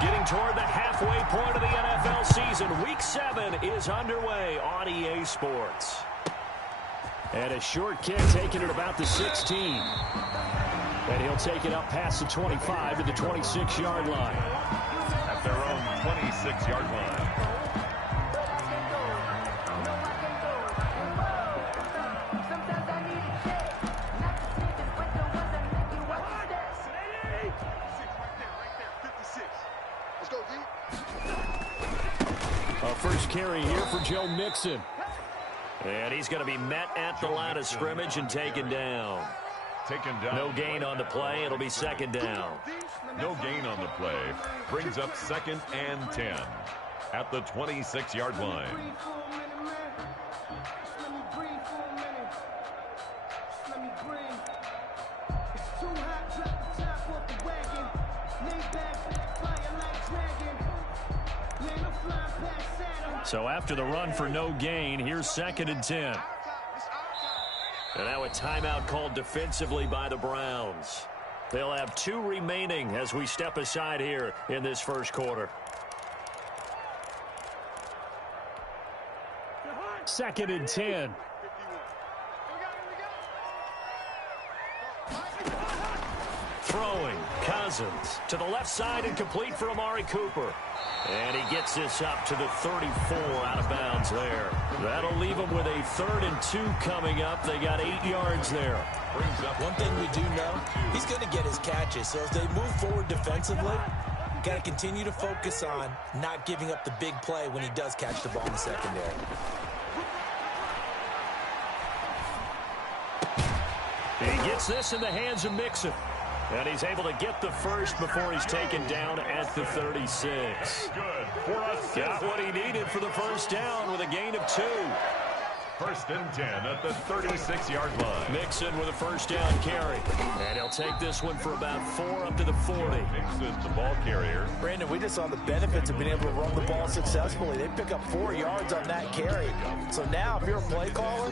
Getting toward the halfway point of the NFL season. Week 7 is underway on EA Sports. And a short kick taken at about the 16. And he'll take it up past the 25 to the 26-yard line. At their own 26-yard line. First carry here for Joe Mixon. And he's going to be met at the line of scrimmage and taken down. No gain on the play. It'll be second down. No gain on the play. Brings up 2nd and 10 at the 26-yard line. So after the run for no gain, here's 2nd and 10. And now a timeout called defensively by the Browns. They'll have 2 remaining as we step aside here in this first quarter. 2nd and 10. Throwing, Cousins to the left side and complete for Amari Cooper. And he gets this up to the 34 out of bounds there. That'll leave him with a 3rd and 2 coming up. They got 8 yards there. Brings up one thing we do know, he's going to get his catches. So as they move forward defensively, got to continue to focus on not giving up the big play when he does catch the ball in the secondary. He gets this in the hands of Mixon. And he's able to get the first before he's taken down at the 36. Got what he needed for the first down with a gain of 2. 1st and 10 at the 36-yard line. Mixon with a first down carry. And he'll take this one for about 4 up to the 40. Mixon, the ball carrier. Brandon, we just saw the benefits of being able to run the ball successfully. They pick up 4 yards on that carry. So now if you're a play caller,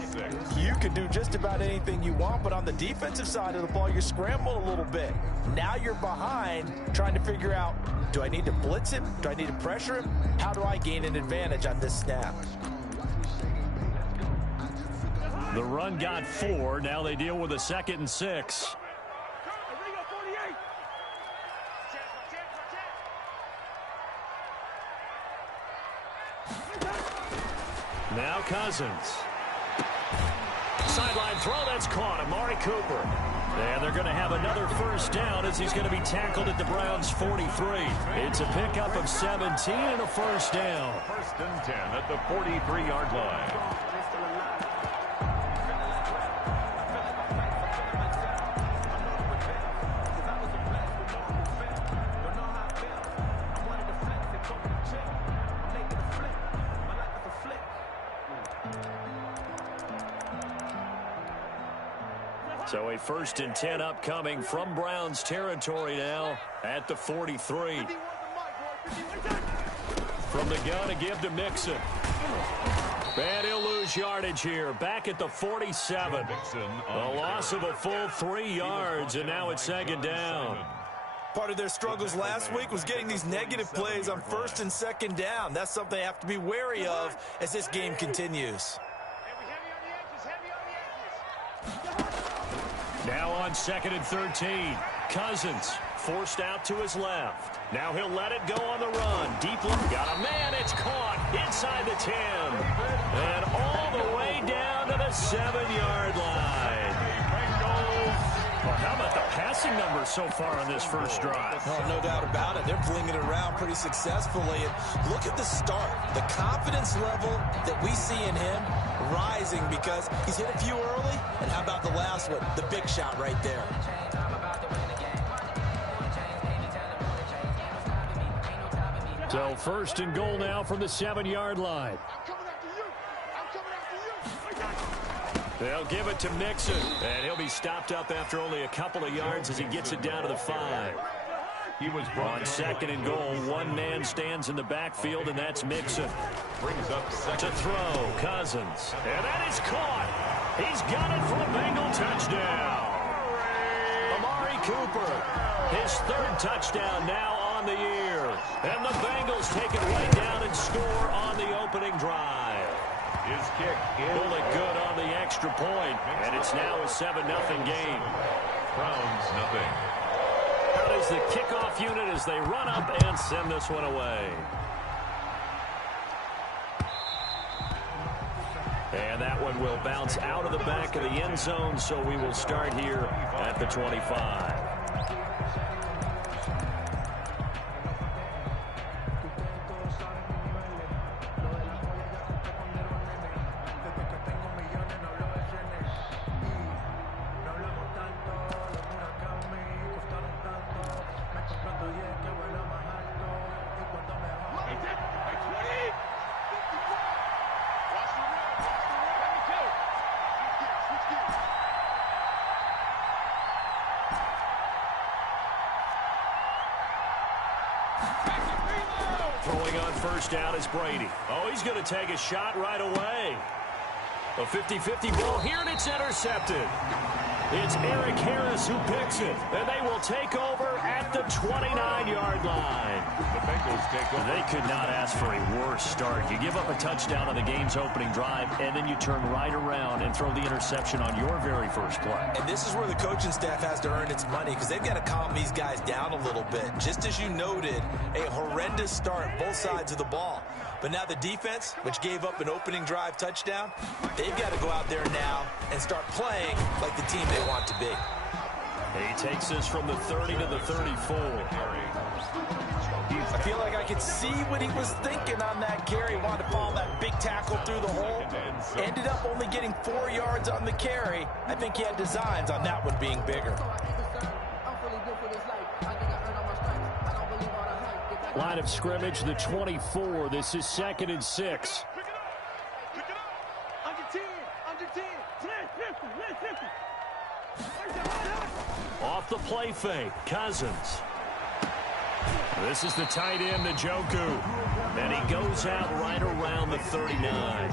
you can do just about anything you want. But on the defensive side of the ball, you're scrambling a little bit. Now you're behind trying to figure out, do I need to blitz him? Do I need to pressure him? How do I gain an advantage on this snap? The run got 4. Now they deal with a 2nd and 6. Now Cousins. Sideline throw, that's caught. Amari Cooper. And they're going to have another first down as he's going to be tackled at the Browns' 43. It's a pickup of 17 and a first down. 1st and 10 at the 43-yard line. So a 1st and 10 upcoming from Browns territory now at the 43. From the gun to give to Mixon. And he'll lose yardage here. Back at the 47. A loss of a full 3 yards, and now it's 2nd down. Part of their struggles last week was getting these negative plays on 1st and 2nd down. That's something they have to be wary of as this game continues. Now on 2nd and 13. Cousins forced out to his left. Now he'll let it go on the run. Deep left. Got a man. It's caught inside the 10. And all the way down to the 7-yard line. Well, how about the passing numbers so far on this first drive? Oh, no doubt about it. They're flinging it around pretty successfully. And look at the start. The confidence level that we see in him rising because he's hit a few early. And how about the last one? The big shot right there. So 1st and goal now from the 7-yard line. They'll give it to Mixon, and he'll be stopped up after only a couple of yards as he gets it down to the 5. He was on 2nd and goal. One man stands in the backfield, and that's Mixon. Brings up to throw, Cousins. And that is caught. He's got it for a Bengal touchdown. Amari Cooper, his 3rd touchdown now on on the year. And the Bengals take it right down and score on the opening drive. His kick is good on the extra point, and it's now a 7-0 game. Browns nothing. Out is the kickoff unit as they run up and send this one away. And that one will bounce out of the back of the end zone, so we will start here at the 25. Throwing on first down is Brady. Oh, he's going to take a shot right away. A 50-50 ball here, and it's intercepted. It's Eric Harris who picks it, and they will take over at the 29-yard line. The Bengals take over. They could not ask for a worse start. You give up a touchdown on the game's opening drive, and then you turn right around and throw the interception on your very first play. And this is where the coaching staff has to earn its money because they've got to calm these guys down a little bit. Just as you noted, a horrendous start both sides of the ball. But now the defense, which gave up an opening drive touchdown, they've got to go out there now and start playing like the team they want to be. He takes this from the 30 to the 34. I feel like I could see what he was thinking on that carry. Wanted to follow that big tackle through the hole. Ended up only getting 4 yards on the carry. I think he had designs on that one being bigger. Line of scrimmage, the 24. This is 2nd and 6. Off the play fake, Cousins. This is the tight end, Njoku. And he goes out right around the 39.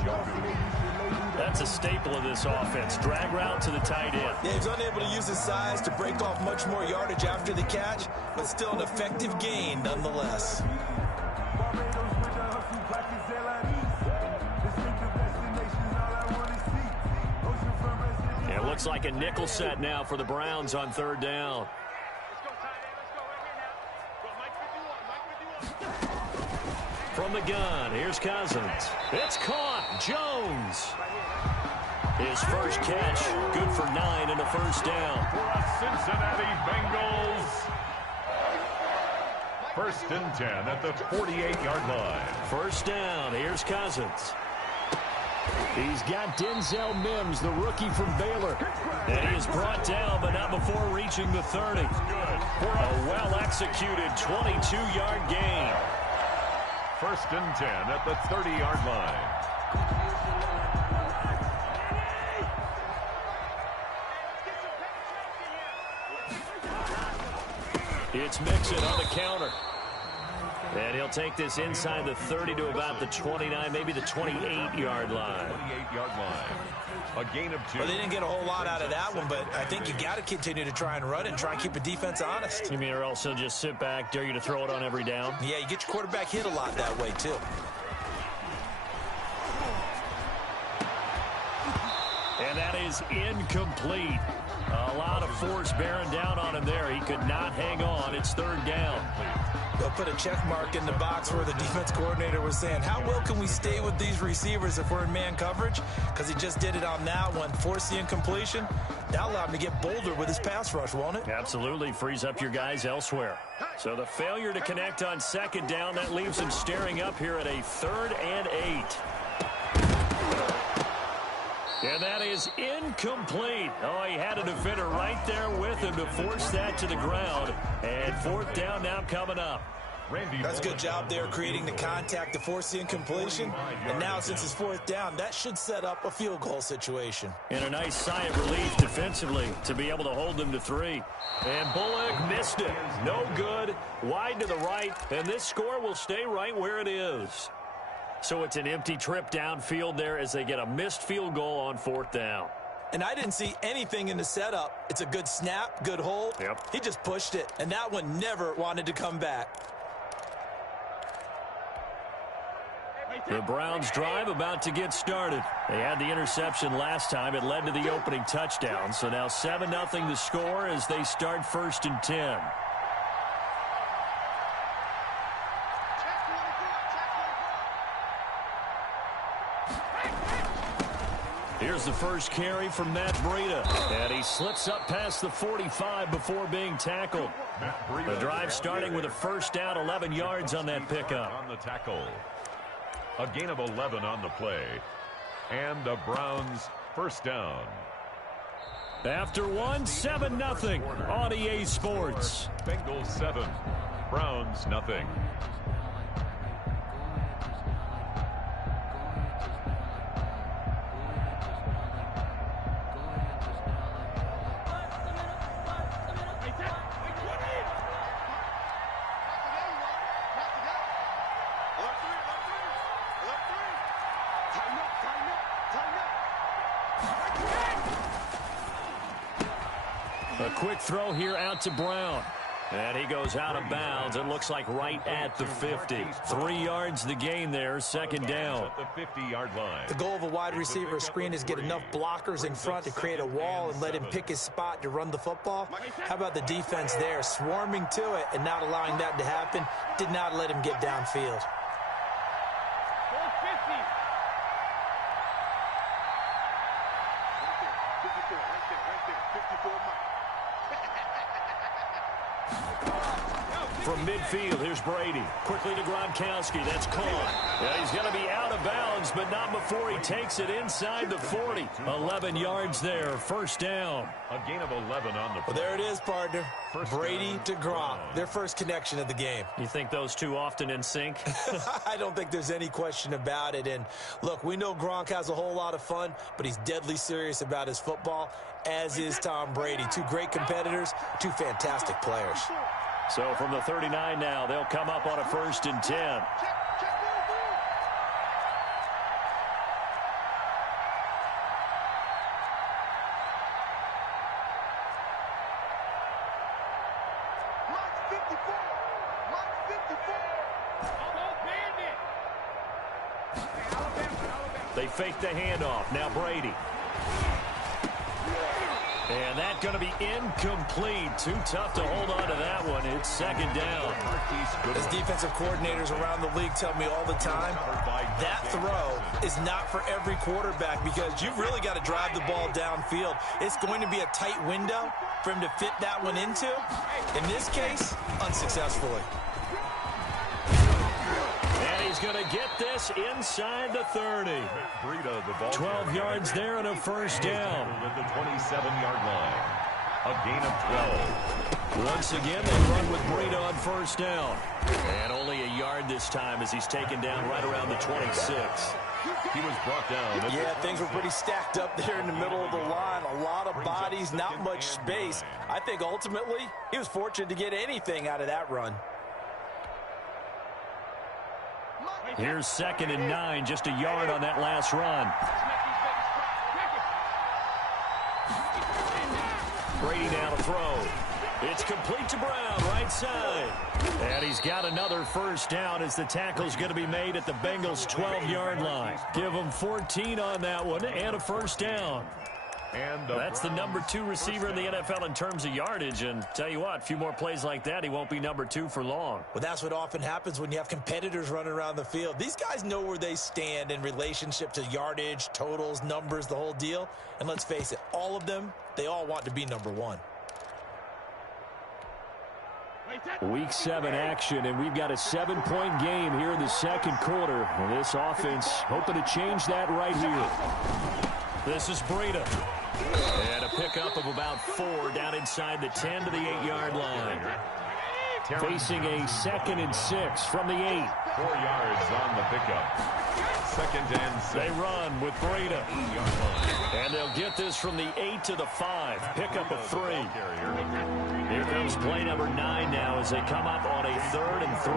That's a staple of this offense. Drag route to the tight end. Yeah, he's unable to use his size to break off much more yardage after the catch, but still an effective gain nonetheless. It looks like a nickel set now for the Browns on 3rd down. From the gun, here's Cousins. It's caught. Jones. His first catch, good for 9 and a first down. For a Cincinnati Bengals. 1st and 10 at the 48-yard line. First down, here's Cousins. He's got Denzel Mims, the rookie from Baylor. And he is brought down, but not before reaching the 30. For a well-executed 22-yard gain. 1st and 10 at the 30-yard line. It's Mixon on the counter. And he'll take this inside the 30 to about the 29, maybe the 28-yard line. 28-yard line. A gain of 2. Well, they didn't get a whole lot out of that one, but I think you got to continue to try and run and try and keep the defense honest. You mean, or else he'll just sit back, dare you to throw it on every down? Yeah, you get your quarterback hit a lot that way, too. And that is incomplete. A lot of force bearing down on him there. He could not hang on. It's 3rd down. They'll put a check mark in the box where the defense coordinator was saying, how well can we stay with these receivers if we're in man coverage? Because he just did it on that one. Force the incompletion. That allowed him to get bolder with his pass rush, won't it? Absolutely. Frees up your guys elsewhere. So the failure to connect on 2nd down, that leaves him staring up here at a 3rd and 8. And that is incomplete. Oh, he had a defender right there with him to force that to the ground. And 4th down now coming up. That's a good job there creating the contact to force the incompletion. And now since it's 4th down, that should set up a field goal situation. And a nice sigh of relief defensively to be able to hold them to 3. And Bullock missed it. No good. Wide to the right. And this score will stay right where it is. So it's an empty trip downfield there as they get a missed field goal on 4th down. And I didn't see anything in the setup. It's a good snap, good hold. Yep. He just pushed it, and that one never wanted to come back. The Browns drive about to get started. They had the interception last time. It led to the opening touchdown. So now 7-0 the score as they start 1st and 10. Here's the first carry from Matt Breida. And he slips up past the 45 before being tackled. The drive starting with a first down, 11 yards on that pickup. On the tackle. A gain of 11 on the play. And the Browns first down. After 7-0 on EA Sports. Bengals 7, Browns nothing. A quick throw here out to Brown. And he goes out of bounds. It looks like right at the 50. 3 yards the gain there, second down. At the 50-yard line. The goal of a wide receiver screen is get enough blockers in front to create a wall and let him pick his spot to run the football. How about the defense there, swarming to it and not allowing that to happen? Did not let him get downfield. From midfield, here's Brady. Quickly to Gronkowski. That's caught. Yeah, he's going to be out of bounds, but not before he takes it inside the 40. 11 yards there, first down. A gain of 11 on the play. Well, there it is, partner. Brady to Gronk, their first connection of the game. You think those two often in sync? I don't think there's any question about it. And, look, we know Gronk has a whole lot of fun, but he's deadly serious about his football, as is Tom Brady. Two great competitors, two fantastic players. So from the 39 now, they'll come up on a 1st and 10. They fake the handoff. Now Brady. And that's going to be incomplete. Too tough to hold on to that one. It's second down. As defensive coordinators around the league tell me all the time, that throw is not for every quarterback because you've really got to drive the ball downfield. It's going to be a tight window for him to fit that one into. In this case, unsuccessfully. And he's going to get this inside the 30. 12 yards there and a first down. At the 27-yard line. A gain of 12. Once again, they run with Breida on first down. And only a yard this time as he's taken down right around the 26. He was brought down. Yeah, things were pretty stacked up there in the middle of the line. A lot of bodies, not much space. I think ultimately he was fortunate to get anything out of that run. Here's 2nd and 9, just a yard on that last run. Brady down to throw. It's complete to Brown, right side. And he's got another first down as the tackle's going to be made at the Bengals' 12-yard line. Give them 14 on that one and a first down. And that's the number 2 receiver in the NFL in terms of yardage. And tell you what, a few more plays like that, he won't be number 2 for long. Well, that's what often happens when you have competitors running around the field. These guys know where they stand in relationship to yardage, totals, numbers, the whole deal. And let's face it, all of them, they all want to be number 1. Week 7 action, and we've got a 7-point game here in the second quarter. And this offense hoping to change that right here. This is Breida. And a pickup of about 4 down inside the 10 to the 8-yard line. Facing a 2nd and 6 from the 8. 4 yards on the pickup. 2nd and 6. They run with Breida. And they'll get this from the 8 to the 5. Pickup of 3. Here comes play number 9 now as they come up on a 3rd and 3.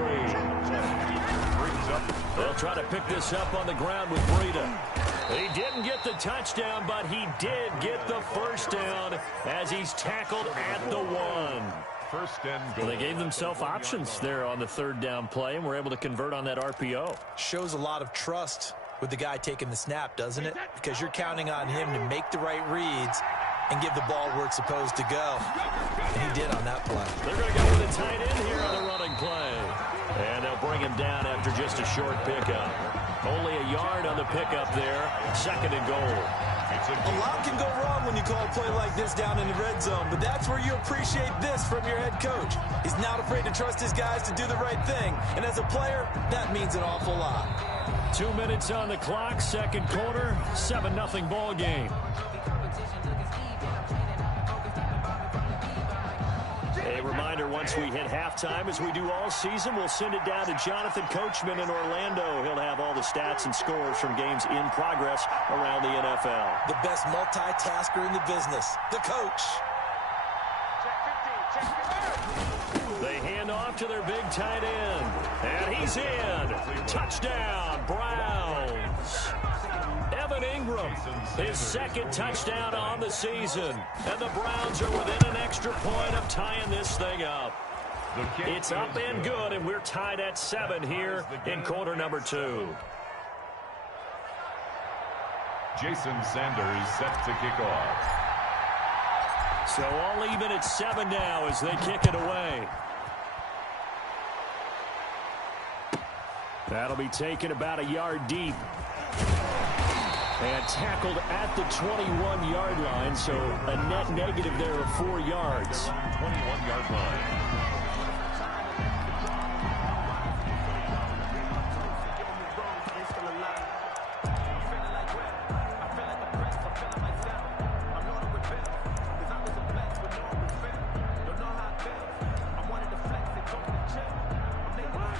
They'll try to pick this up on the ground with Breida. He didn't get the touchdown, but he did get the first down as he's tackled at the 1. first and goal. Well, they gave themselves options there on the third down play and were able to convert on that RPO. Shows a lot of trust with the guy taking the snap, doesn't it? Because you're counting on him to make the right reads and give the ball where it's supposed to go. And he did on that play. They're going to go with a tight end here on the running play. And they'll bring him down after just a short pickup. Only a yard on the pickup there. Second and goal. A lot can go wrong when you call a play like this down in the red zone, but that's where you appreciate this from your head coach. He's not afraid to trust his guys to do the right thing. And as a player, that means an awful lot. 2 minutes on the clock, second quarter, 7-0 ball game. A reminder, once we hit halftime, as we do all season, we'll send it down to Jonathan Coachman in Orlando. He'll have all the stats and scores from games in progress around the NFL. The best multitasker in the business, the coach. They hand off to their big tight end. And he's in. Touchdown, Browns. Evan Ingram, his second touchdown on the season. And the Browns are within an extra point of tying this thing up. It's up and good, and we're tied at 7 here in quarter number 2. Jason Sanders set to kick off. So all even at 7 now as they kick it away. That'll be taken about a yard deep. And tackled at the 21-yard line, so a net negative there of 4 yards. 21-yard line.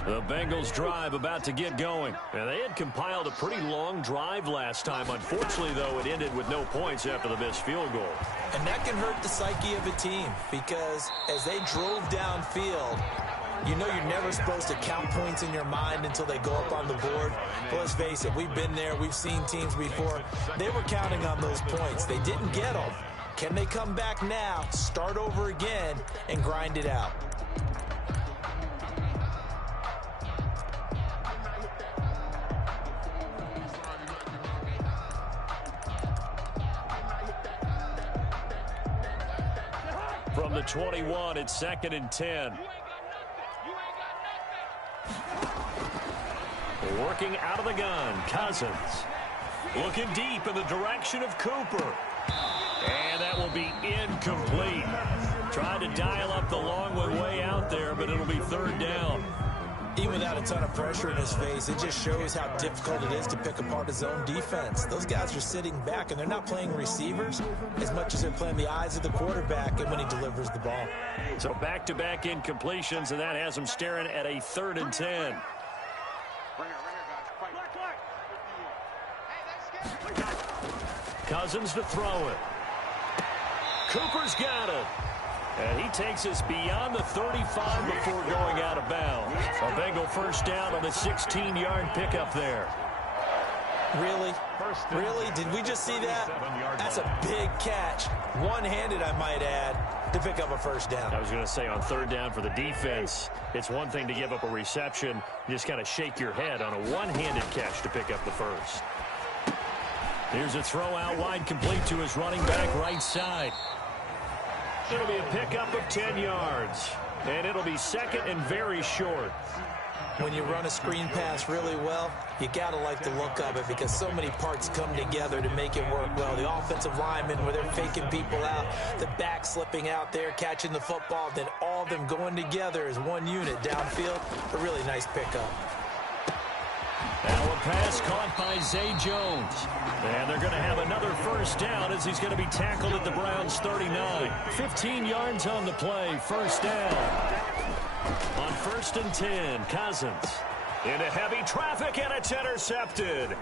The Bengals drive about to get going. And they had compiled a pretty long drive last time. Unfortunately, though, it ended with no points after the missed field goal. And that can hurt the psyche of a team because as they drove downfield, you know you're never supposed to count points in your mind until they go up on the board. But let's face it, we've been there. We've seen teams before. They were counting on those points. They didn't get them. Can they come back now, start over again, and grind it out? From the 21, it's 2nd and 10. Working out of the gun, Cousins. Looking deep in the direction of Cooper. And that will be incomplete. Tried to dial up the long one way out there, but it'll be 3rd down. Even without a ton of pressure in his face, it just shows how difficult it is to pick apart his own defense. Those guys are sitting back, and they're not playing receivers as much as they're playing the eyes of the quarterback and when he delivers the ball. So back-to-back incompletions, and that has him staring at a 3rd and 10. Cousins to throw it. Cooper's got it. And he takes us beyond the 35 before going out of bounds. A Bengal first down on the 16-yard pickup there. Really? Really? Did we just see that? That's a big catch. One-handed, I might add, to pick up a first down. I was going to say on 3rd down for the defense, it's one thing to give up a reception. You just kind of shake your head on a one-handed catch to pick up the first. Here's a throw out wide, complete to his running back right side. It'll be a pickup of 10 yards. And it'll be 2nd and very short. When you run a screen pass really well, you got to like the look of it because so many parts come together to make it work well. The offensive linemen where they're faking people out, the back slipping out there, catching the football, then all of them going together as one unit downfield. A really nice pickup. Now a pass caught by Zay Jones. And they're going to have another first down as he's going to be tackled at the Browns' 39. 15 yards on the play, first down. On 1st and 10, Cousins. Into heavy traffic, and it's intercepted.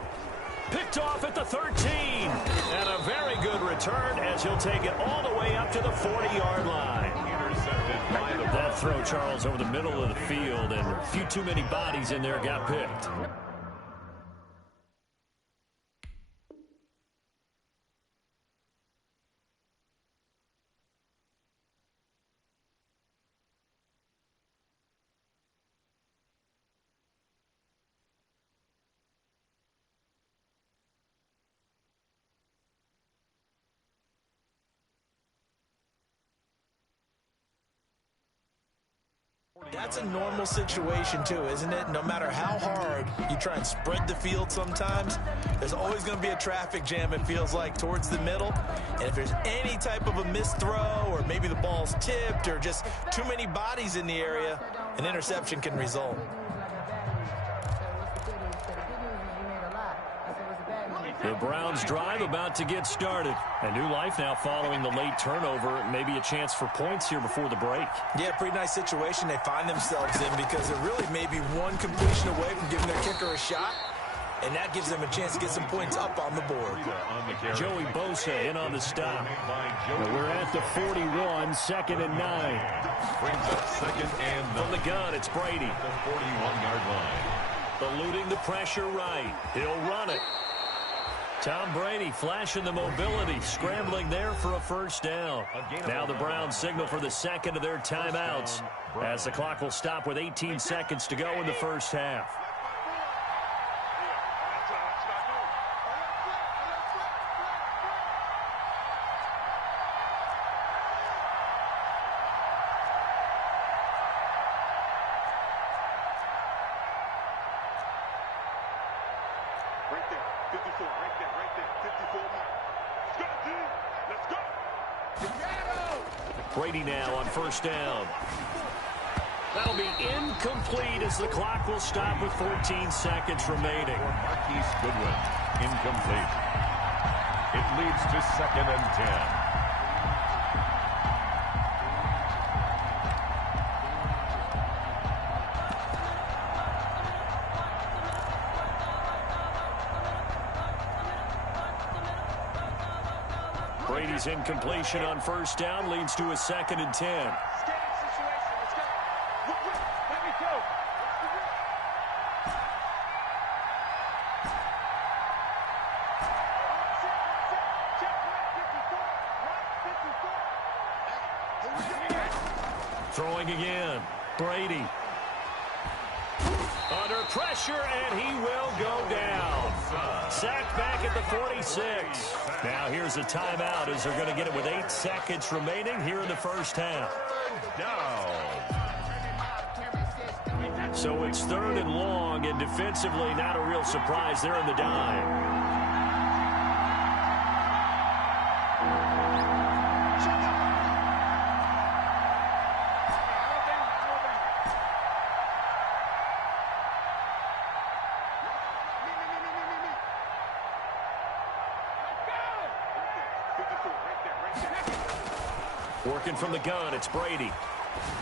Picked off at the 13. And a very good return as he'll take it all the way up to the 40-yard line. That throw, Charles, over the middle of the field, and a few too many bodies in there got picked. that's a normal situation too, isn't it? No matter how hard you try and spread the field sometimes, there's always going to be a traffic jam, it feels like, towards the middle. And if there's any type of a missed throw, or maybe the ball's tipped, or just too many bodies in the area, an interception can result. The Browns drive about to get started. A new life now following the late turnover. Maybe a chance for points here before the break. Yeah, pretty nice situation they find themselves in, because they're really maybe one completion away from giving their kicker a shot, and that gives them a chance to get some points up on the board. Joey Bosa in on the stop. We're at the 41, 2nd and 9. Brings up 2nd and 9. From the gun, it's Brady. The 41-yard line. Eluding the pressure right. He'll run it. Tom Brady flashing the mobility, scrambling there for a first down. Now the Browns signal for the second of their timeouts, as the clock will stop with 18 seconds to go in the first half. Brady now on first down. That'll be incomplete as the clock will stop with 14 seconds remaining. Marquise Goodwin, incomplete. It leads to 2nd and 10. Brady's incompletion on first down leads to a 2nd and 10. Throwing again. Brady. Under pressure, and he will go down. Sacked back at the 46. Now here's a timeout as they're going to get it with 8 seconds remaining here in the first half. So it's 3rd and long, and defensively not a real surprise there in the dime. Working from the gun, it's Brady.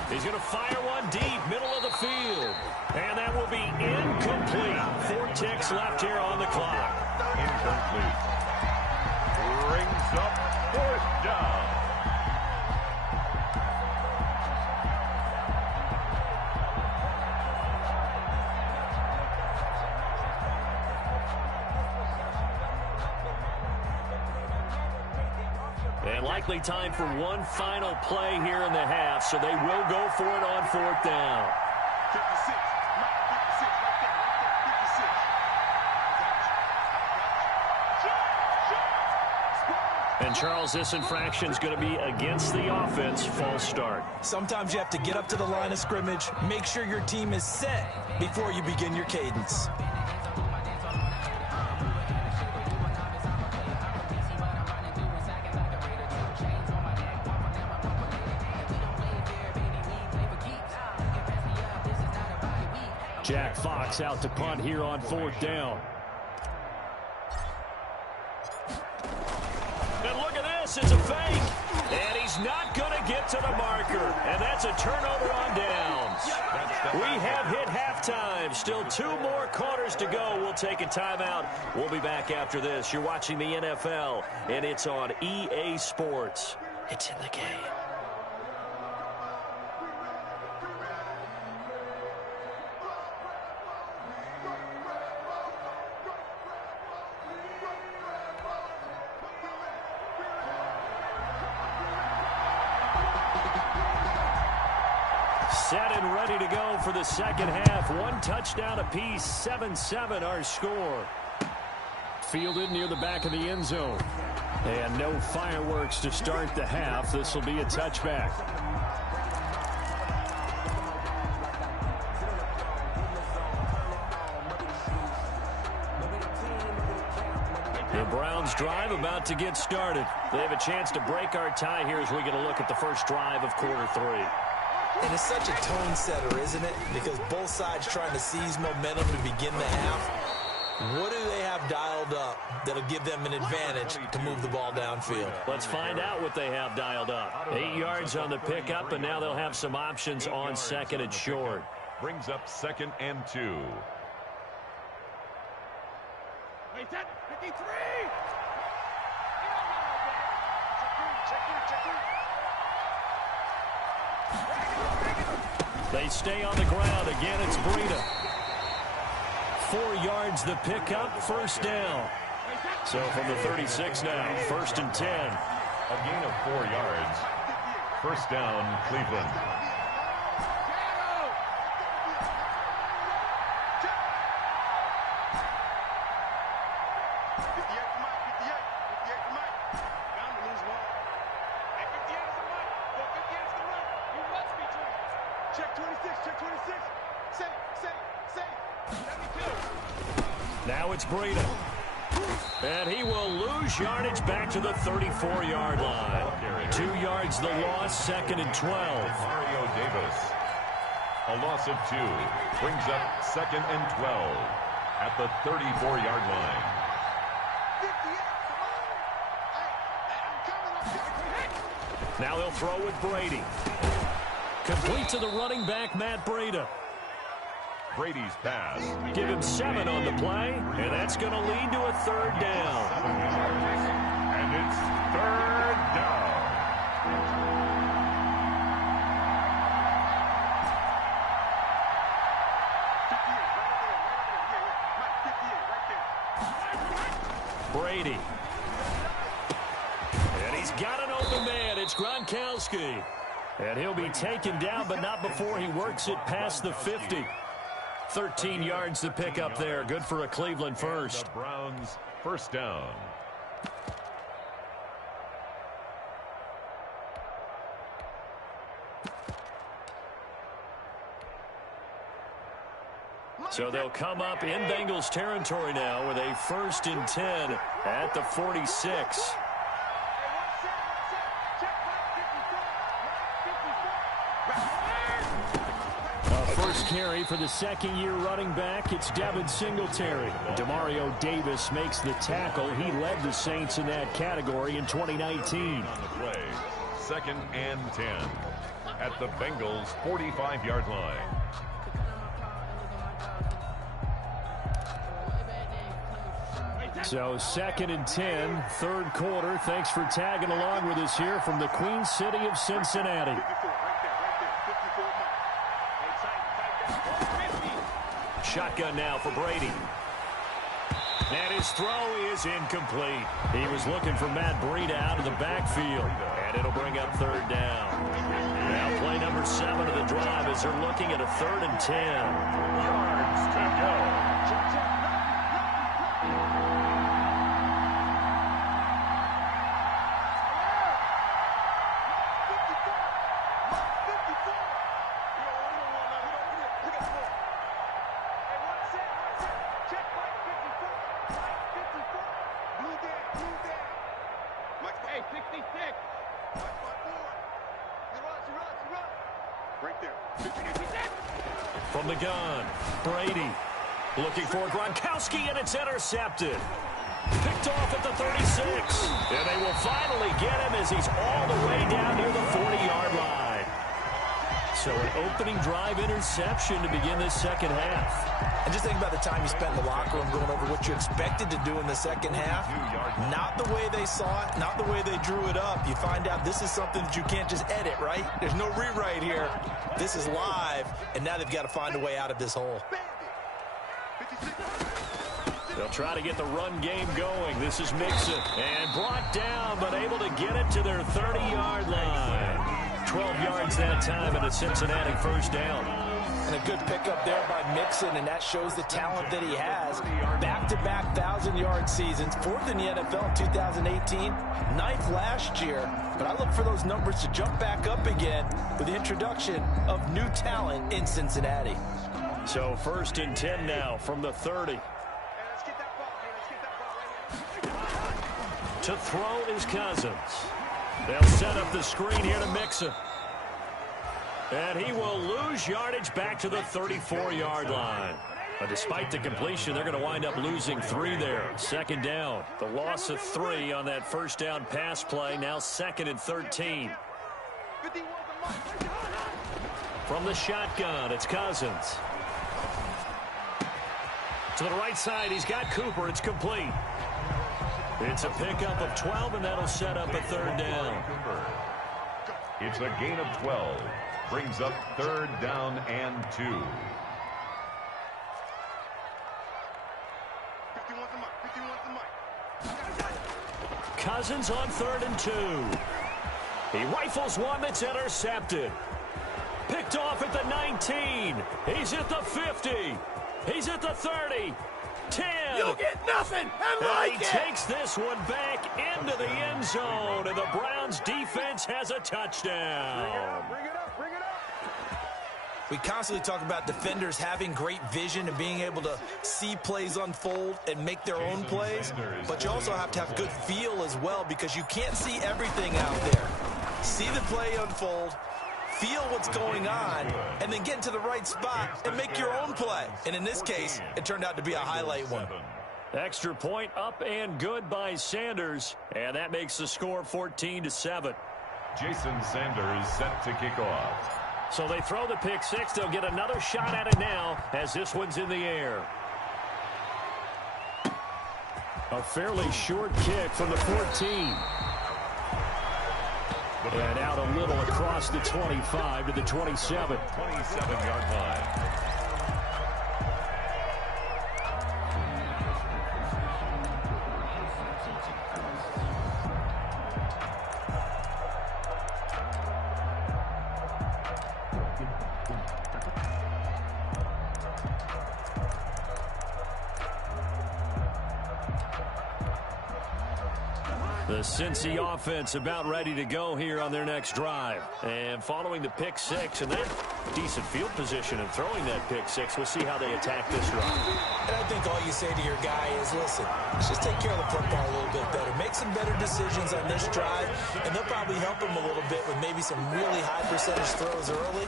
He's going to fire one deep, middle of the field. And that will be incomplete. 4 ticks left here on the clock. Incomplete. Brings up 4th down. And likely time for one final play here in the half, so they will go for it on 4th down. 56. And, Charles, this infraction is going to be against the offense. False start. Sometimes you have to get up to the line of scrimmage, make sure your team is set before you begin your cadence. Jack Fox out to punt here on 4th down. And look at this, it's a fake. And he's not going to get to the marker. And that's a turnover on downs. We have hit halftime. Still 2 more quarters to go. We'll take a timeout. We'll be back after this. You're watching the NFL, and it's on EA Sports. It's in the game. Set and ready to go for the second half. 1 touchdown apiece, 7-7 our score. Fielded near the back of the end zone. And no fireworks to start the half. This will be a touchback. The Browns drive about to get started. They have a chance to break our tie here as we get a look at the first drive of quarter 3. And it's such a tone setter, isn't it? Because both sides trying to seize momentum to begin the half. What do they have dialed up that'll give them an advantage to move the ball downfield? Let's find out what they have dialed up. 8 yards on the pickup, and now they'll have some options on second and short. Brings up 2nd and 2. Wait, that 53! They stay on the ground. Again, it's Breida. 4 yards the pickup, first down. So from the 36 now, 1st and 10. A gain of 4 yards. First down, Cleveland. Now it's Breida. And he will lose yardage back to the 34-yard line. 2 yards the loss, 2nd and 12. Mario Davis. A loss of 2. Brings up 2nd and 12 at the 34-yard line. Now he'll throw with Brady. Complete to the running back, Matt Breida. Brady's pass. Give him 7 on the play, and that's going to lead to a 3rd down. And it's 3rd down. Brady. And he's got an open man. It's Gronkowski. And he'll be taken down, but not before he works it past the 50. 13 yards to pick up there. Good for a Cleveland first. The Browns first down. So they'll come up in Bengals territory now with a 1st and 10 at the 46. First carry for the second-year running back. It's Devin Singletary. Demario Davis makes the tackle. He led the Saints in that category in 2019. On the play, 2nd and 10 at the Bengals' 45-yard line. So 2nd and 10, 3rd quarter. Thanks for tagging along with us here from the Queen City of Cincinnati. Shotgun now for Brady. And his throw is incomplete. He was looking for Matt Breida out of the backfield. And it'll bring up 3rd down. Now play number 7 of the drive as they're looking at a 3rd and 10. Yards to go. From the gun, Brady looking for Gronkowski, and it's intercepted. Picked off at the 36. And they will finally get him as he's all the way down near the 40-yard line. So an opening drive interception to begin this second half. And just think about the time you spent in the locker room going over what you expected to do in the second half. Not the way they saw it, not the way they drew it up. You find out this is something that you can't just edit, right? There's no rewrite here. This is live, and now they've got to find a way out of this hole. They'll try to get the run game going. This is Mixon. And brought down, but able to get it to their 30-yard line. 12 yards that time, and a Cincinnati first down. And a good pickup there by Mixon, and that shows the talent that he has. Back-to-back 1,000-yard seasons, 4th in the NFL in 2018, 9th last year. But I look for those numbers to jump back up again with the introduction of new talent in Cincinnati. So 1st and 10 now from the 30. To throw is Cousins. They'll set up the screen here to Mixon. And he will lose yardage back to the 34-yard line. But despite the completion, they're going to wind up losing 3 there. Second down. The loss of 3 on that first down pass play. Now 2nd and 13. From the shotgun, it's Cousins. To the right side, he's got Cooper. It's complete. It's a pickup of 12, and that'll set up a 3rd down. It's a gain of 12. Brings up 3rd down and 2. Cousins on 3rd and 2. He rifles one that's intercepted. Picked off at the 19. He's at the 50. He's at the 30. 10. You'll get nothing. And he takes this one back into the end zone, and the Browns defense has a touchdown. Bring it up. Bring it up. We constantly talk about defenders having great vision and being able to see plays unfold and make their own plays, but you also have to have good feel as well, because you can't see everything out there. See the play unfold, feel what's going on, and then get to the right spot and make your own play. And in this case, it turned out to be a highlight one. Extra point up and good by Sanders, and that makes the score 14-7. Jason Sanders set to kick off. So they throw the pick six. They'll get another shot at it now as this one's in the air. A fairly short kick from the 14. And out a little across the 25 to the 27. 27-yard line. The Cincy offense about ready to go here on their next drive. And following the pick six and that decent field position and throwing that pick six, we'll see how they attack this drive. And I think all you say to your guy is, listen, let's just take care of the football a little bit better. Make some better decisions on this drive, and they'll probably help him a little bit with maybe some really high percentage throws early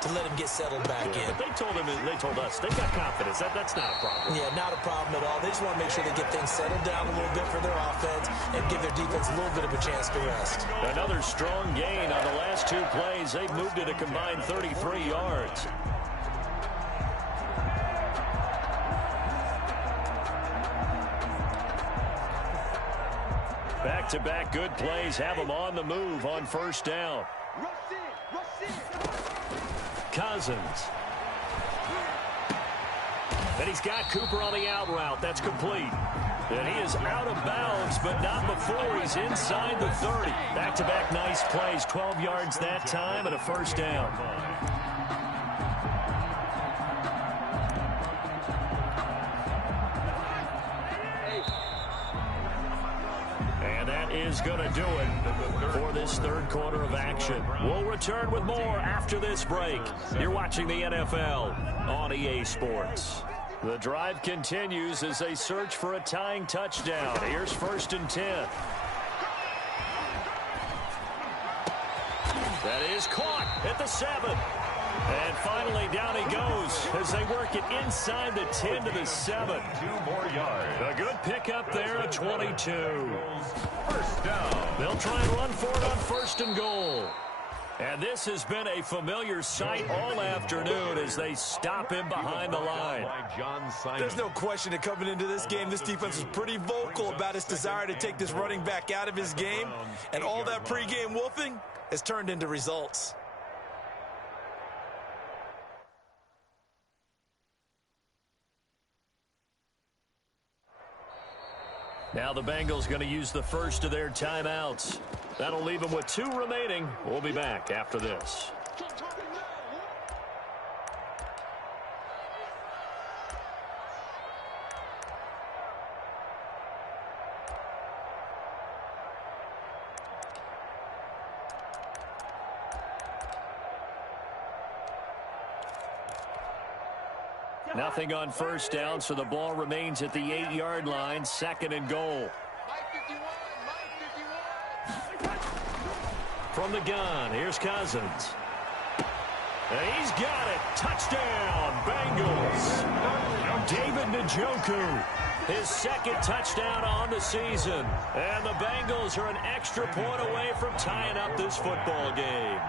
to let him get settled back in. But they told us they got confidence. That's not a problem. Yeah, not a problem at all. They just want to make sure they get things settled down a little bit for their offense and give their defense a little bit of a chance to rest. Another strong gain on the last two plays. They've moved it a combined 33 yards. Back-to-back good plays have them on the move on first down. Cousins. And he's got Cooper on the out route. That's complete. And he is out of bounds, but not before he's inside the 30. Back-to-back nice plays. 12 yards that time and a first down. And that is going to do it for this third quarter of action. We'll return with more after this break. You're watching the NFL on EA Sports. The drive continues as they search for a tying touchdown. Here's 1st and 10. That is caught at the 7. And finally down he goes as they work it inside the 10 to the 7. 2 more yards. A good pickup there at 22. First down. They'll try and run for it on 1st and goal. And this has been a familiar sight all afternoon as they stop him behind the line. There's no question that coming into this game, this defense was pretty vocal about its desire to take this running back out of his game. And all that pregame wolfing has turned into results. Now the Bengals going to use the first of their timeouts. That'll leave them with 2 remaining. We'll be back after this. Nothing on first down, so the ball remains at the 8-yard line. 2nd and goal. From the gun, here's Cousins. And he's got it. Touchdown, Bengals. David Njoku, his second touchdown on the season. And the Bengals are an extra point away from tying up this football game.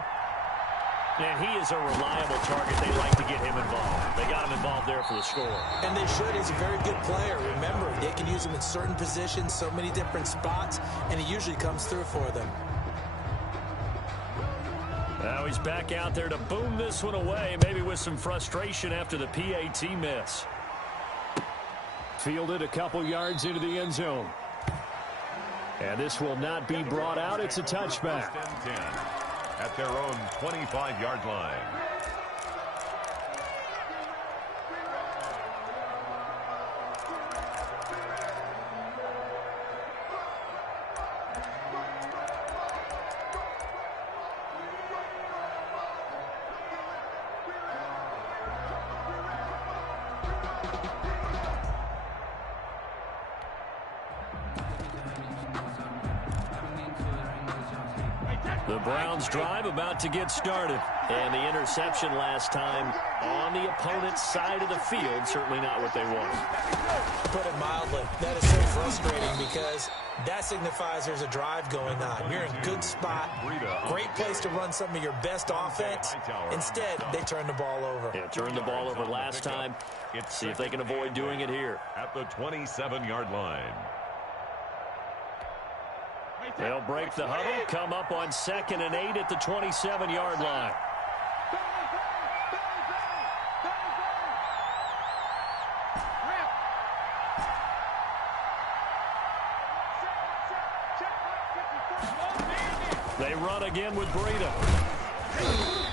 And he is a reliable target. They like to get him involved. They got him involved there for the score. And they should. He's a very good player. Remember, they can use him in certain positions, so many different spots, and he usually comes through for them. Now he's back out there to boom this one away, maybe with some frustration after the PAT miss. Fielded a couple yards into the end zone. And this will not be brought out. It's a touchback. At their own 25-yard line. The Browns drive about to get started. And the interception last time on the opponent's side of the field, certainly not what they wanted. Put it mildly, that is so frustrating because that signifies there's a drive going on. You're in a good spot, great place to run some of your best offense. Instead, they turn the ball over. Yeah, turned the ball over last time. See if they can avoid doing it here. At the 27-yard line. They'll break the huddle, come up on 2nd and 8 at the 27-yard line. They run again with Breida.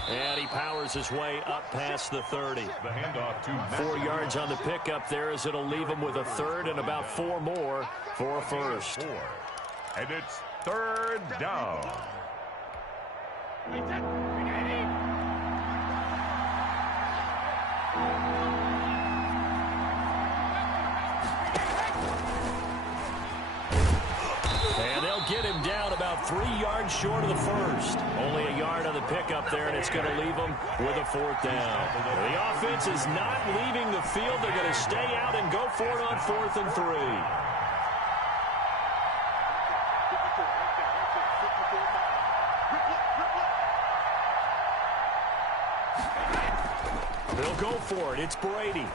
And he powers his way up past the 30. The handoff to 4 yards on the pickup there as it'll leave him with a third and about 4 more for a first. And it's 3rd down. And they'll get him down about 3 yards short of the first. Only a yard on the pickup there, and it's going to leave him with a 4th down. The offense is not leaving the field. They're going to stay out and go for it on 4th and 3. They'll go for it. It's Brady.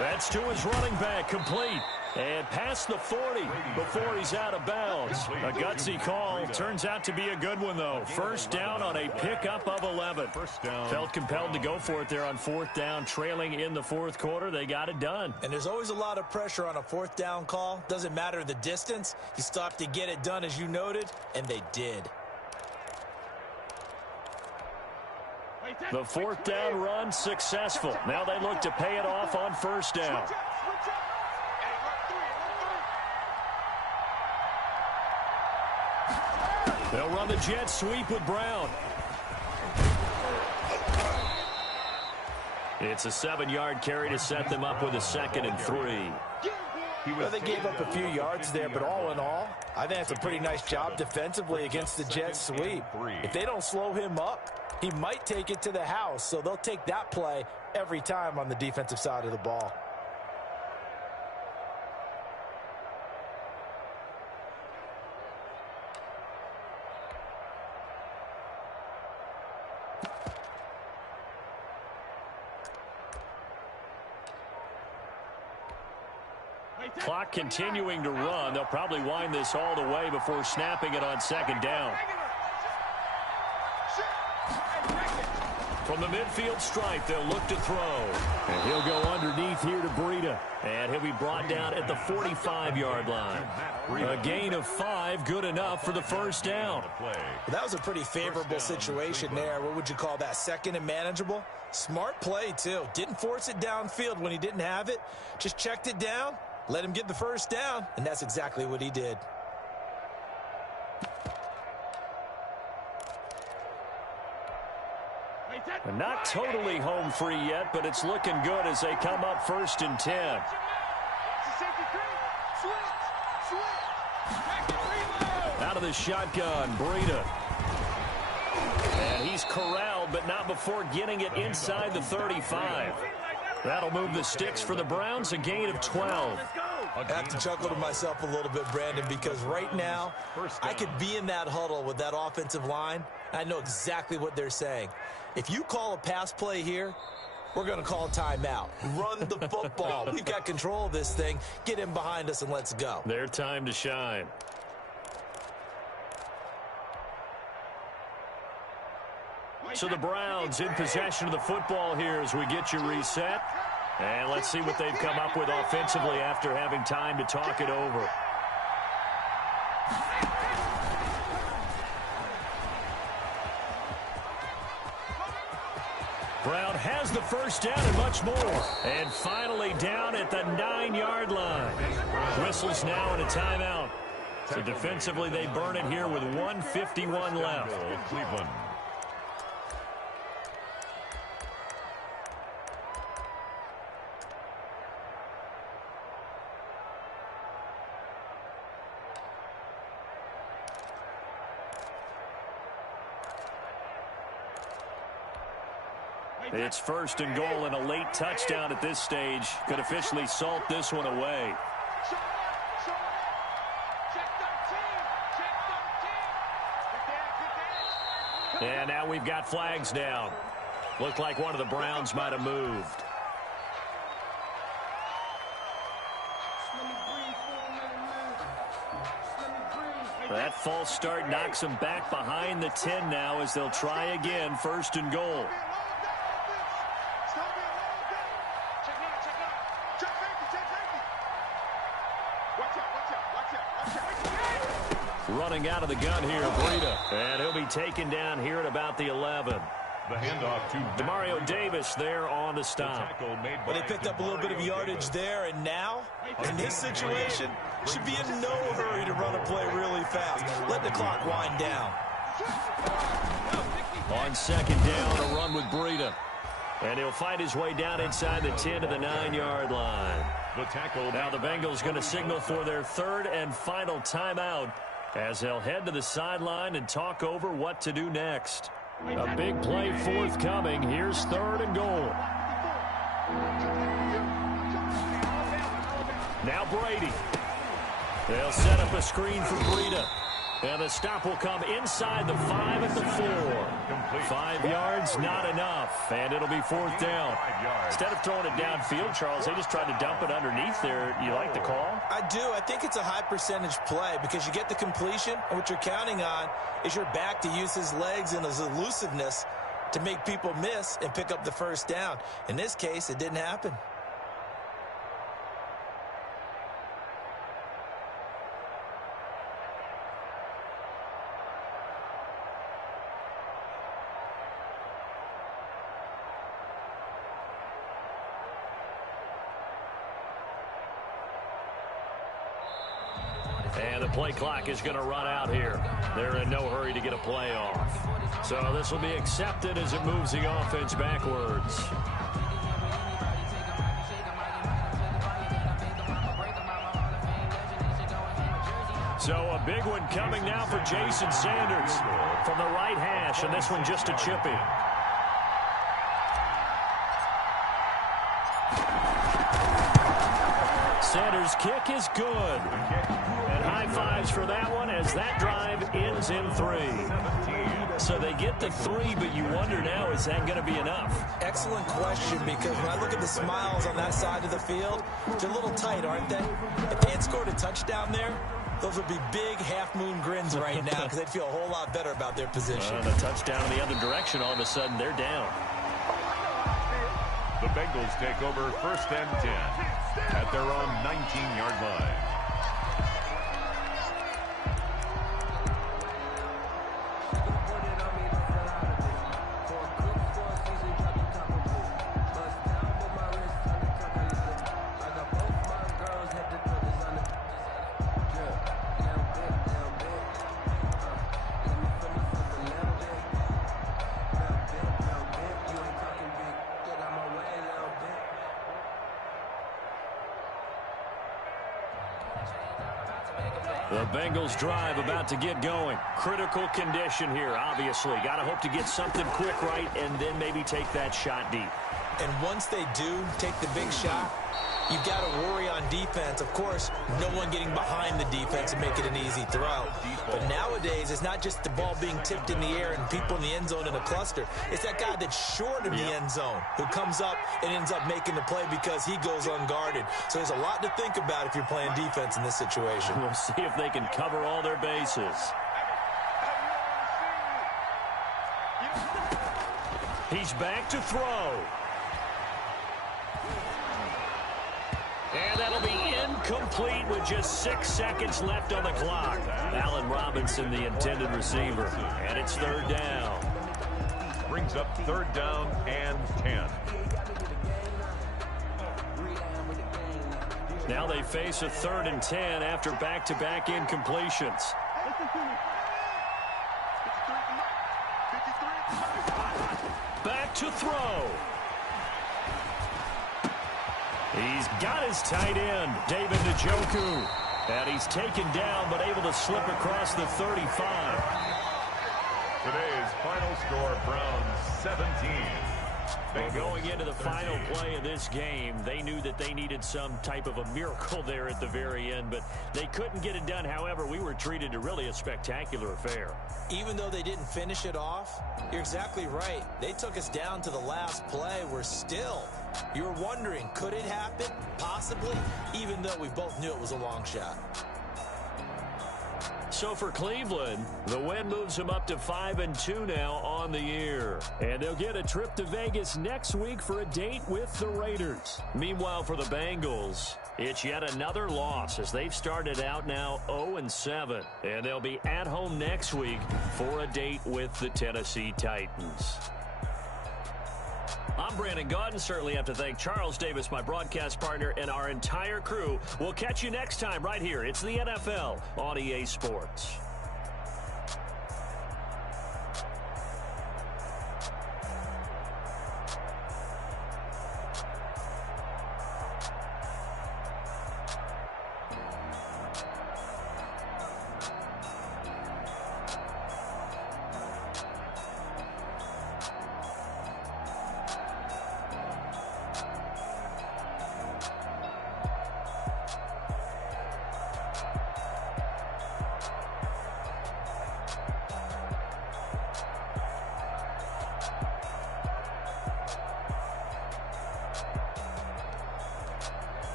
That's to his running back, complete. And past the 40 before he's out of bounds. A gutsy call. Turns out to be a good one, though. First down on a pickup of 11. Felt compelled to go for it there on 4th down. Trailing in the 4th quarter, they got it done. And there's always a lot of pressure on a 4th down call. Doesn't matter the distance. You stop to get it done, as you noted, and they did. The 4th down run successful. Now they look to pay it off on 1st down. They'll run the jet sweep with Brown. It's a 7-yard carry to set them up with a 2nd and 3. Well, they gave up a few yards there, but all in all, I think that's a pretty nice job defensively against the jet sweep. If they don't slow him up, he might take it to the house, so they'll take that play every time on the defensive side of the ball. Clock continuing to run. They'll probably wind this all the way before snapping it on 2nd down. From the midfield stripe, they'll look to throw. And he'll go underneath here to Breida. And he'll be brought down at the 45-yard line. A gain of 5, good enough for the 1st down. Well, that was a pretty favorable situation there. What would you call that? 2nd and manageable? Smart play, too. Didn't force it downfield when he didn't have it. Just checked it down, let him get the 1st down, and that's exactly what he did. And not totally home free yet, but it's looking good as they come up 1st and 10. Out of the shotgun, Breida. And he's corralled, but not before getting it inside the 35. That'll move the sticks for the Browns, a gain of 12. I have to chuckle to myself a little bit, Brandon, because right now I could be in that huddle with that offensive line. I know exactly what they're saying. If you call a pass play here, we're going to call a timeout. Run the football. We've got control of this thing. Get in behind us and let's go. Their time to shine. So the Browns in possession of the football here as we get you reset. And let's see what they've come up with offensively after having time to talk it over. Brown has the first down and much more. And finally down at the 9-yard line. Whistles now and a timeout. So defensively they burn it here with 1:51 left. Cleveland. It's first and goal, and a late touchdown at this stage could officially salt this one away. And now we've got flags down. Looked like one of the Browns might have moved. That false start knocks them back behind the 10 now as they'll try again, first and goal. Running out of the gun here, Breida. And he'll be taken down here at about the 11. The handoff to Demario Davis there on the stop. Well, they picked up a little bit of yardage there, and now, in this situation, should be in no hurry to run a play really fast. Let the clock wind down. On second down, a run with Breida. And he'll fight his way down inside the 10 to the 9-yard line. Now the Bengals going to signal for their third and final timeout as they'll head to the sideline and talk over what to do next. A big play forthcoming. Here's third and goal. Now Brady. They'll set up a screen for Breida. And the stop will come inside the 5 at the 4. 5 yards, not enough. And it'll be fourth down. Instead of throwing it downfield, Charles, they just tried to dump it underneath there. You like the call? I do. I think it's a high percentage play because you get the completion, and what you're counting on is your back to use his legs and his elusiveness to make people miss and pick up the first down. In this case, it didn't happen. And the play clock is going to run out here. They're in no hurry to get a play off. So this will be accepted as it moves the offense backwards. So a big one coming now for Jason Sanders from the right hash, and this one just a chippy. Sanders' kick is good. And high fives for that one as that drive ends in 3. So they get the 3, but you wonder now, is that going to be enough? Excellent question, because when I look at the smiles on that side of the field, they're a little tight, aren't they? If they had scored a touchdown there, those would be big half-moon grins right now because they'd feel a whole lot better about their position. And a touchdown in the other direction, all of a sudden they're down. The Bengals take over first and 10 at their own 19-yard line. The Bengals drive about to get going. Critical condition here, obviously. Got to hope to get something quick right and then maybe take that shot deep. And once they do take the big shot, you've got to worry on defense. Of course, no one getting behind the defense and make it an easy throw. But nowadays, it's not just the ball being tipped in the air and people in the end zone in a cluster. It's that guy that's short of the end zone who comes up and ends up making the play because he goes unguarded. So there's a lot to think about if you're playing defense in this situation. We'll see if they can cover all their bases. He's back to throw. And that'll be incomplete with just 6 seconds left on the clock. Allen Robinson, the intended receiver. And it's third down. Brings up third down and 10. Now they face a 3rd and 10 after back-to-back incompletions. Back to throw. He's got his tight end, David Njoku. And he's taken down, but able to slip across the 35. Today's final score, Browns 17. Well, going into the final play of this game, they knew that they needed some type of a miracle there at the very end, but they couldn't get it done. However, we were treated to really a spectacular affair. Even though they didn't finish it off, you're exactly right. They took us down to the last play. We're still, you're wondering, could it happen? Possibly, even though we both knew it was a long shot. So for Cleveland, the win moves them up to 5-2 now on the year. And they'll get a trip to Vegas next week for a date with the Raiders. Meanwhile, for the Bengals, it's yet another loss as they've started out now 0-7. And they'll be at home next week for a date with the Tennessee Titans. I'm Brandon Gaudin. Certainly have to thank Charles Davis, my broadcast partner, and our entire crew. We'll catch you next time right here. It's the NFL on EA Sports.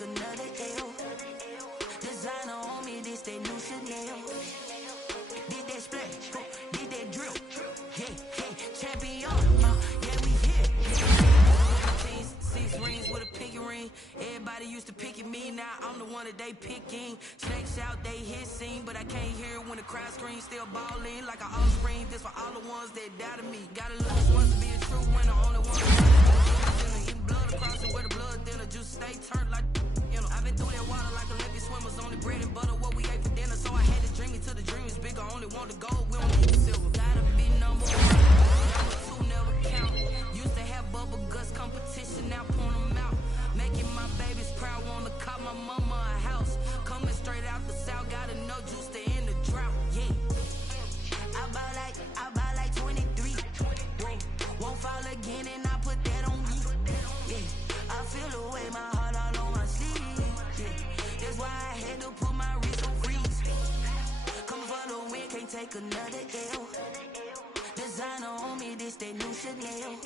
Another L. Designer on me, this that new Chanel. Did that splash, did that drill. Yeah, champion, yeah, we here. 6 rings with a pinky ring. Everybody used to pick at me, now I'm the one that they picking. Snakes out, they hit scene, but I can't hear when the crowd screams. Still balling like an offspring. This for all the ones that doubted me. Got a little supposed to be a true winner, only one. Eating blood across it where the blood thinner, juice stay turned like. I've been through that water like Olympic swimmers. Only bread and butter, what we ate for dinner. So I had to dream it till the dream is bigger. Only want the gold, we don't need the silver. Gotta be number 1. Number 2 never count. Used to have bubble guts competition, now point them out. Making my babies proud, wanna call my mama a house. Coming straight out the south, gotta know juice to end the drought. Yeah. I buy like 23. Won't fall again and I put that on me. Yeah. I feel the way my heart all on my sleeve. That's why I had to put my wrist on freeze. Come for the win, can't take another L. Designer on me, this that new Chanel.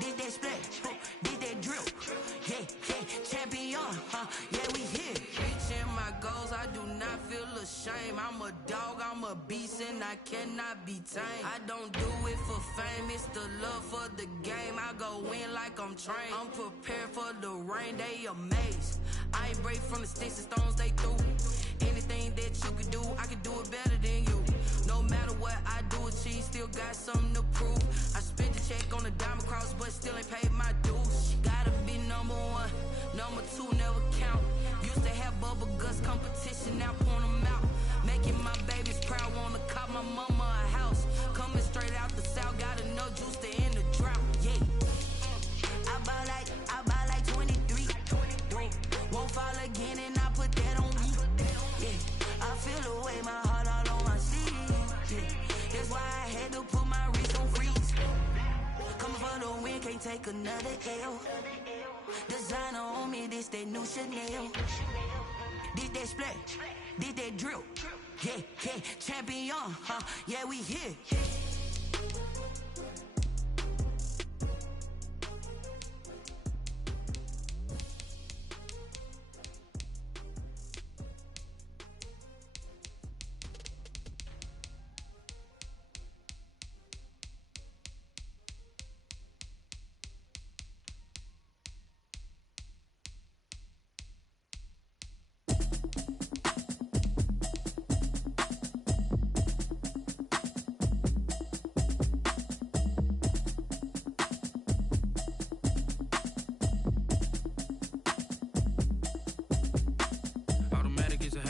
Did that splash, did that drill. Yeah, champion, yeah, we here. Reaching my goals, I do not feel ashamed. I'm a dog, I'm a beast, and I cannot be tamed. I don't do it for fame, it's the love for the game. I go in like I'm trained. I'm prepared for the rain, they amazed. I ain't break from the sticks and stones they threw. Anything that you could do, I could do it better than you. No matter what I do, achieve, still got something to prove. I spent the check on the diamond cross, but still ain't paid my dues. Gotta be number one, number two never count. Used to have bubble guts competition, now point them out. Making my babies proud, wanna cop my mama a house. Coming straight out the south, got enough juice to end the drought. Yeah, I buy like 23. Won't fall again, and I put that on me. Yeah, I feel the way, my heart all on my sleeve. Yeah, that's why I had to put my wrist on freeze. Coming for the win, can't take another L. Designer on me, this that new Chanel. Did that splash, did that drill. Yeah, yeah, champion, huh? Yeah, we here.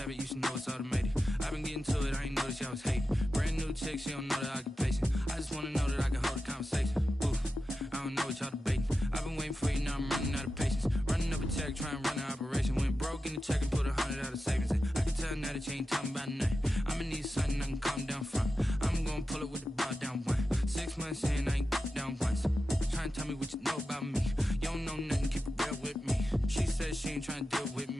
You should know it's automated. I've been getting to it, I ain't noticed y'all was hating. Brand new chick, she don't know the occupation. I just wanna know that I can hold a conversation. Oof, I don't know what y'all debating. I've been waiting for you, now I'm running out of patience. Running up a check, trying to run an operation. Went broke in the check and put 100 out of savings in. I can tell now that you ain't talking about nothing. I'ma need something I can calm down from. I'm gonna pull it with the bar down one. 6 months in, I ain't down once. Trying to tell me what you know about me. You don't know nothing, keep it real with me. She said she ain't trying to deal with me.